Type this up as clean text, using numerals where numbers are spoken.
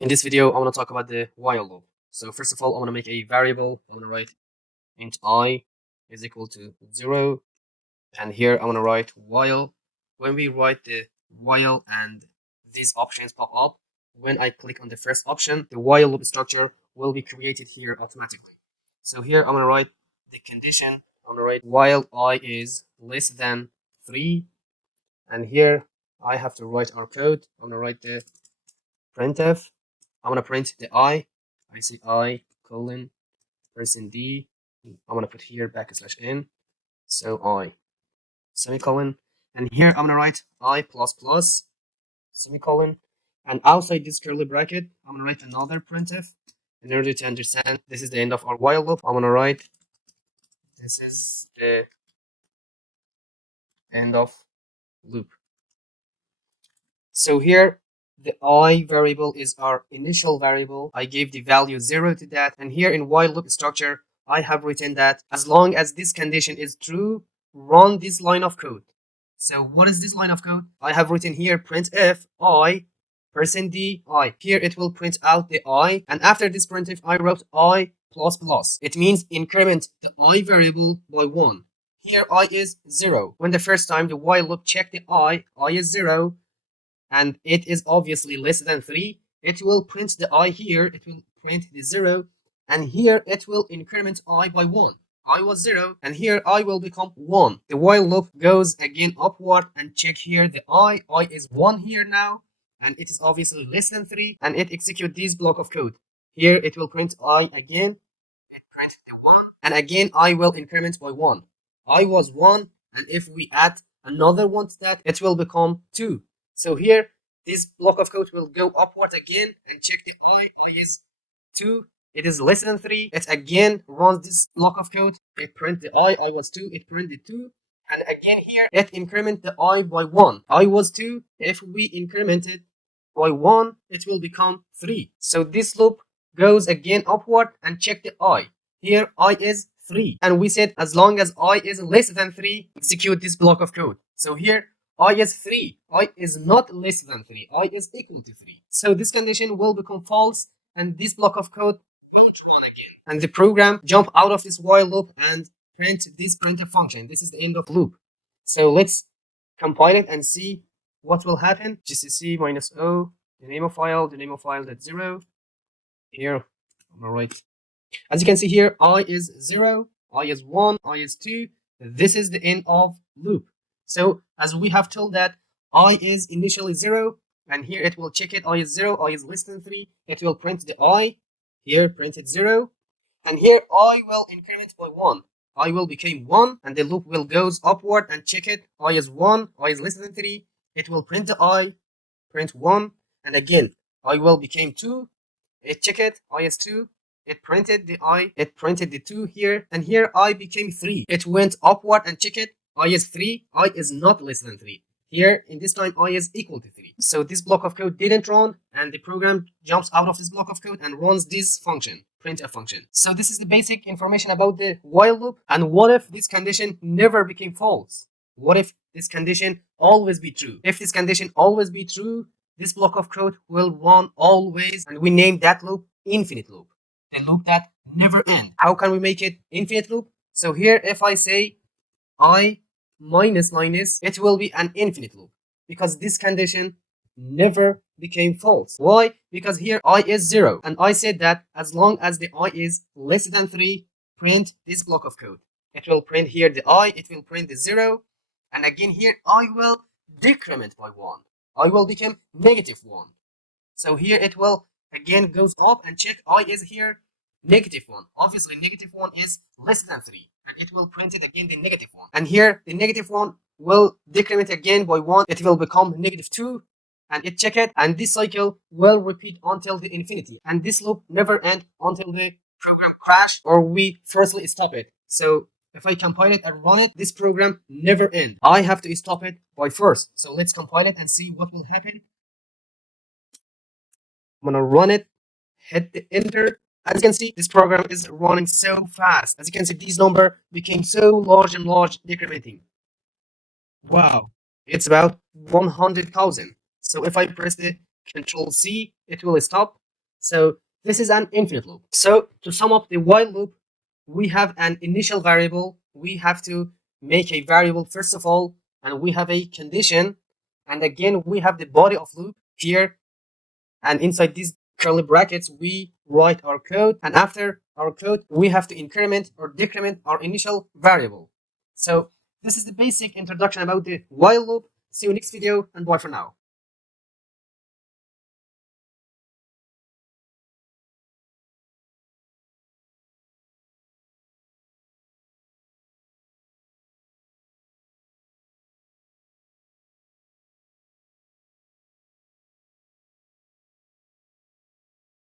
In this video, I want to talk about the while loop. So first of all, I want to make a variable. I want to write int I is equal to 0. And here I want to write while. When we write the while and these options pop up, when I click on the first option, the while loop structure will be created here automatically. So here I'm going to write the condition. I'm going to write while I is less than 3. And here I have to write our code. I'm going to write the printf. I'm gonna print the I say I colon %d. I'm gonna put here \n. So I semicolon. And here I'm gonna write I plus plus semicolon. And outside this curly bracket, I'm gonna write another printf. In order to understand this is the end of our while loop, I'm gonna write this is the end of loop. So here the I variable is our initial variable. I gave the value 0 to that. And here in while loop structure, I have written that as long as this condition is true, run this line of code. So what is this line of code? I have written here printf I %d I. Here it will print out the I. And after this printf, I wrote I plus plus. It means increment the I variable by 1. Here I is 0. When the first time the while loop checked the I is 0. And it is obviously less than 3, it will print the I here, it will print the 0, and here it will increment I by 1. I was 0, and here I will become 1. The while loop goes again upward and check here the I is 1 here now, and it is obviously less than 3, and it execute this block of code. Here it will print I again, it print the 1, and again I will increment by 1. I was 1, and if we add another 1 to that, it will become 2. So here, this block of code will go upward again and check the I is 2. It is less than 3. It again runs this block of code. It print the I was 2. It printed 2. And again here, it increment the I by 1. I was 2. If we increment it by 1, it will become 3. So this loop goes again upward and check the I. Here, I is 3. And we said as long as I is less than 3, execute this block of code. So here, I is 3. I is not less than 3. I is equal to 3. So this condition will become false, and this block of code will run again. And the program jump out of this while loop and print this printf function. This is the end of loop. So let's compile it and see what will happen. gcc -o, the name of file, that's 0. Here, I'm gonna write. As you can see here, I is 0, I is 1, I is 2. This is the end of loop. So as we have told that I is initially 0, and here it will check it. I is 0, I is less than 3. It will print the I. Here printed 0. And here I will increment by 1. I will become 1, and the loop will goes upward and check it. I is 1, I is less than 3. It will print the I, print 1, and again I will become 2. It check it. I is 2. It printed the I, it printed the 2 here, and here I became 3. It went upward and check it. I is 3, I is not less than 3. Here, in this time, I is equal to 3. So this block of code didn't run, and the program jumps out of this block of code and runs this function, printf function. So this is the basic information about the while loop. And what if this condition never became false? What if this condition always be true? If this condition always be true, this block of code will run always, and we name that loop infinite loop. The loop that never ends. How can we make it infinite loop? So here, if I say I minus, it will be an infinite loop, because this condition never became false. Why? Because here I is 0, and I said that as long as the I is less than 3, print this block of code. It will print here the I, it will print the 0, and again here I will decrement by 1. I will become -1. So here it will again goes up and check I is here -1. Obviously -1 is less than 3, and it will print it again the -1. And here the -1 will decrement again by 1. It will become -2, and it check it, and this cycle will repeat until the infinity. And this loop never end until the program crash or we firstly stop it. So if I compile it and run it, this program never end. I have to stop it by first. So let's compile it and see what will happen. I'm gonna run it, hit the enter. As you can see, this program is running so fast. As you can see, these number became so large and large, decrementing. Wow, it's about 100,000. So if I press the Control C, it will stop. So this is an infinite loop. So to sum up the while loop, we have an initial variable. We have to make a variable first of all, and we have a condition. And again, we have the body of loop here. And inside these curly brackets, we write our code. And after our code, we have to increment or decrement our initial variable. So this is the basic introduction about the while loop. See you next video, and bye for now.